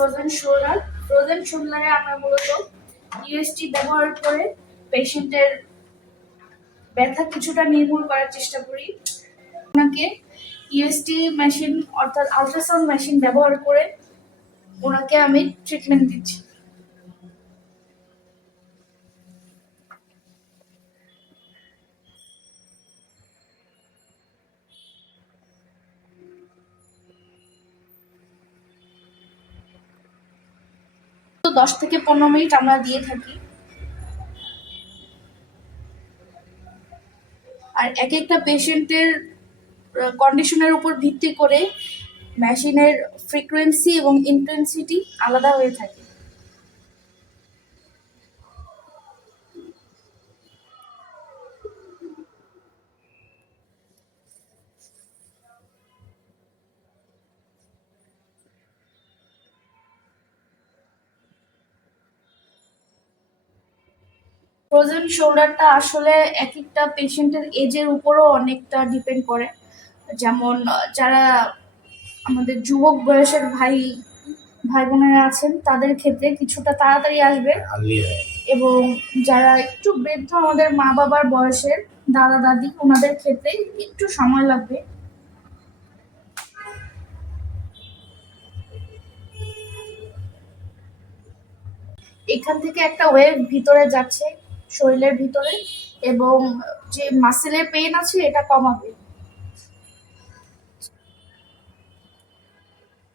Frozen shoulder. Frozen শোল্ডারে আমরা মূলত UST ব্যবহার করে পেশেন্টের ব্যথা কিছুটা নির্মূল করার চেষ্টা করি। ওনাকে ইউএসটি মেশিন অর্থাৎ আল্ট্রাসাউন্ড মেশিন ব্যবহার করে ওনাকে আমি ট্রিটমেন্ট দিচ্ছি। তো 10 থেকে 15 মিনিট আমরা দিয়ে থাকি। আর এক একটা পেশেন্টের কন্ডিশনের উপর ভিত্তি করে মেশিনের ফ্রিকোয়েন্সি এবং ইন্টেন্সিটি আলাদা হয়ে থাকে। ফ্রোজেন শোল্ডারটা আসলে এক একটা পেশেন্টের এজের উপরও অনেকটা ডিপেন্ড করে। যেমন যারা আমাদের যুবক বয়সের ভাই বোনেরা আছেন তাদের ক্ষেত্রে কিছুটা তাড়াতাড়ি আসবে, এবং যারা একটু বৃদ্ধ আমাদের মা বাবার বয়সের দাদা দাদি ওনাদের ক্ষেত্রে একটু সময় লাগবে। এখান থেকে একটা ওয়েভ ভিতরে যাচ্ছে শরীরের ভিতরে, এবং যে মাসেলের পেইন আছে এটা কমাবে।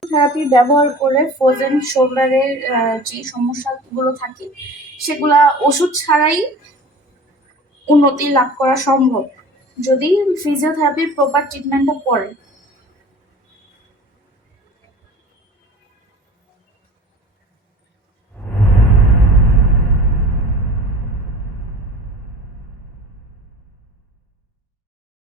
থেরাপি ব্যবহার করে ফ্রোজেন শোল্ডারের যে সমস্যাগুলো থাকে সেগুলা ওষুধ ছাড়াই উন্নতি লাভ করা সম্ভব যদি ফিজিওথেরাপির প্রপার ট্রিটমেন্টটা পড়ে।